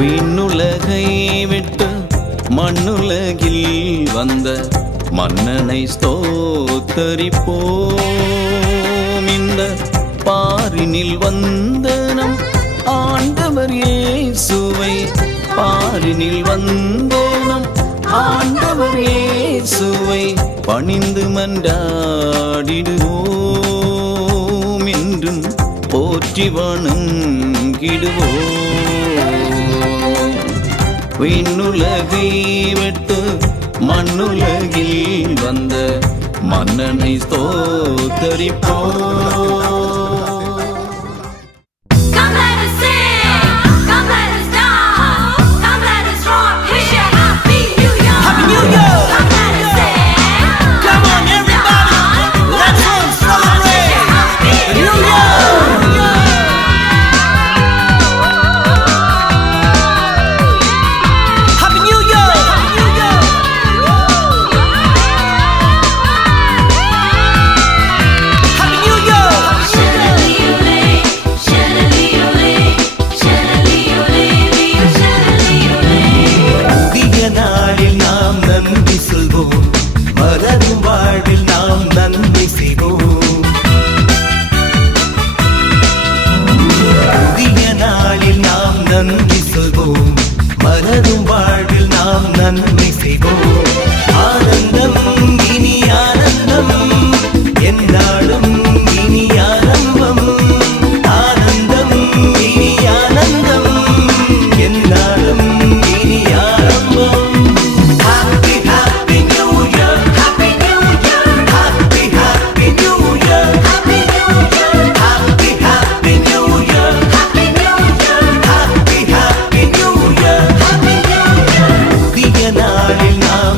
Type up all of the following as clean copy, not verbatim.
விண்ணுலகை விட்டு மண்ணுலகில் வந்த மன்னனை ஸ்தோத்தரிப்போம். இந்த பாரினில் வந்த நம் ஆண்டவர் இயேசுவை, பாரினில் வந்த நம் ஆண்டவர் இயேசுவை பணிந்து மன்றாடிடுவோம். என்றும் போற்றி வணங்கிடுவோம். விண்ணுலகை விட்டு மண்ணுலகில் வந்த மன்னனை ஸ்தோத்தரிப்போம். மலரும் வாழ்வில் நாம் நன்மை செய்வோம். ஆனந்தம் இனி ஆனந்தம், என்னாலும் இனி ஆரம்பம். ஆனந்தம் இனி ஆனந்தம், என்னாலும் இனி ஆரம்பம். Happy Happy New Year, Happy New Year, Happy Happy New Year, Happy New Year, Happy Happy New Year, Happy New Year, Happy Happy New Year, Happy New Year. புதிய நாளில் நாம்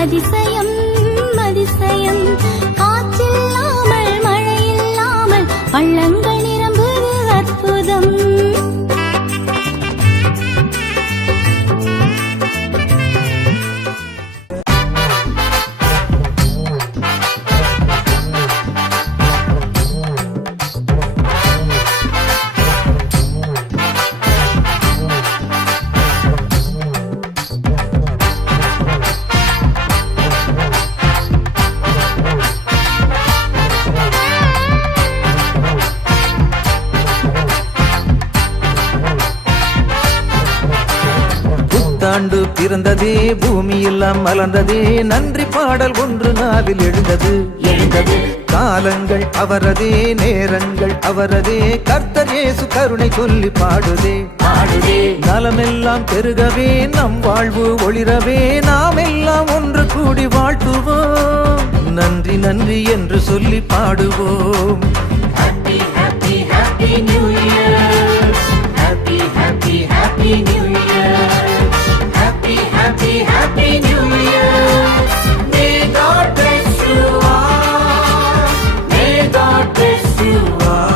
அதிசயம் அதிசயம் காற்றில்லாமல் மழையில்லாமல் பள்ளங்கள் நிரம்புவது அற்புதம். புத்தாண்டு பிறந்ததே, பூமி எல்லாம் மலர்ந்ததே, நன்றி பாடல் ஒன்று நாவில் எழுந்தது. காலங்கள் அவரதே, நேரங்கள் அவரதே, கர்த்தர் இயேசு கருணை சொல்லி பாடுதே. நலமெல்லாம் பெருகவே, நம் வாழ்வு ஒளிரவே, நாம் எல்லாம் ஒன்று கூடி வாழ்த்துவோம். நன்றி நன்றி என்று சொல்லி பாடுவோம். Happy, happy, happy New Year. Happy, happy, happy New Year. Happy, happy, happy New Year. May God bless you all. May God bless you all.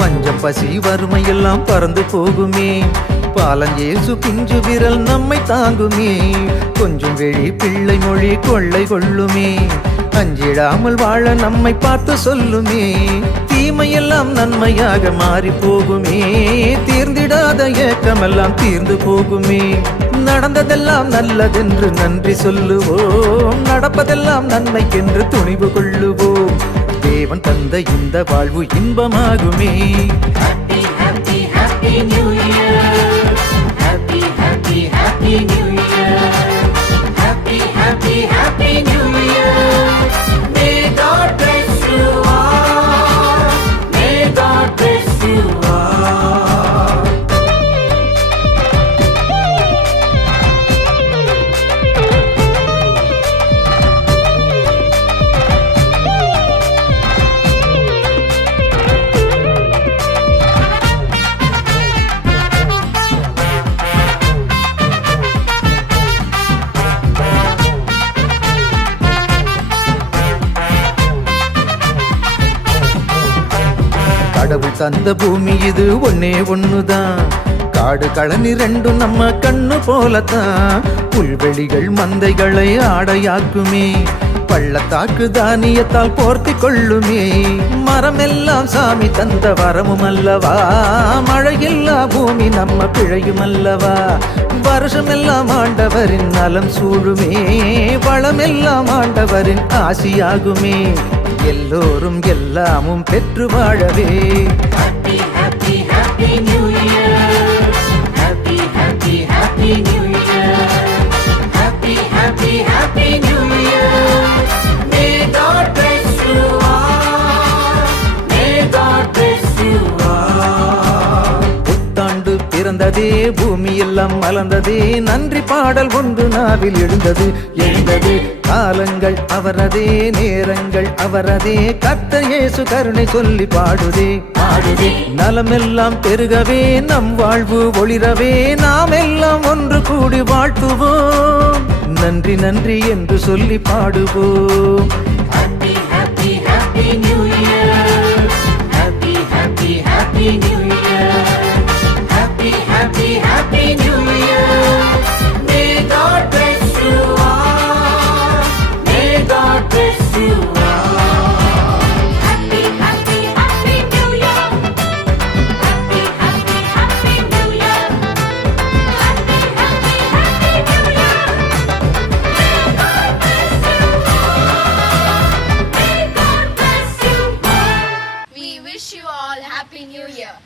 பஞ்சம் பசி வறுமையெல்லாம் பறந்து போகுமே, பாலஞ்சேசு பிஞ்சு விரல் நம்மை தாங்குமே. கொஞ்சம் வெளி பிள்ளை மொழி கொள்ளை கொள்ளுமே, அஞ்சிடாமல் வாழ நம்மை பார்த்து சொல்லுமே. தீமையெல்லாம் நன்மையாக மாறி போகுமே, தீர்ந்திடாத ஏக்கமெல்லாம் தீர்ந்து போகுமே. நடந்ததெல்லாம் நல்லதென்று நன்றி சொல்லுவோம், நடப்பதெல்லாம் நன்மைக்கென்று துணிவு கொள்ளுவோம். தேவன் தந்த இந்த வாழ்வு இன்பமாகுமே. Happy, happy, happy New Year. Happy, happy, happy New Year. Happy, happy, happy New Year. May God bless you all. May God bless you all. கடவுள் தந்த பூமி இது ஒன்னே ஒண்ணுதான், காடு களனி ரெண்டும் நம்ம கண்ணு போலத்தான். புல்வெளிகள் மந்தைகளை ஆடையாக்குமே, பள்ளத்தாக்கு தானியத்தால் போர்த்தி கொள்ளுமே. மரமெல்லாம் சாமி தந்த வரமும் அல்லவா, மழையில்லா பூமி நம்ம பிழையும் அல்லவா. வருஷமெல்லாம் ஆண்டவரின் நலம் சூழுமே, வளமெல்லாம் ஆண்டவரின் ஆசியாகுமே. எல்லோரும் எல்லாமும் பெற்று வாழவே. Happy, happy, happy New Year. Happy, happy, happy New Year. Happy, happy, happy New Year. May God bless you all. May God bless you all. புத்தாண்டு பிறந்ததே, பூமி எல்லாம் மலர்ந்ததே, நன்றி பாடல் ஒன்று நாவில் எழுந்தது. காலங்கள் அவரதே, நேரங்கள் அவரதே, கர்த்தர் இயேசு கருணை சொல்லி பாடுதே. நலமெல்லாம் பெருகவே, நம் வாழ்வு ஒளிரவே, நாம் எல்லாம் ஒன்று கூடி வாழ்த்துவோம். நன்றி நன்றி என்று சொல்லி பாடுவோம். Happy, happy, happy New Year. Happy, happy, happy New Year. Happy, happy, happy New Year. May God bless you all. May God bless you all. Happy, happy, happy New Year. Happy, happy, happy New Year. Happy, happy, happy New Year. May God bless you all. May God bless you all. We wish you all Happy New Year.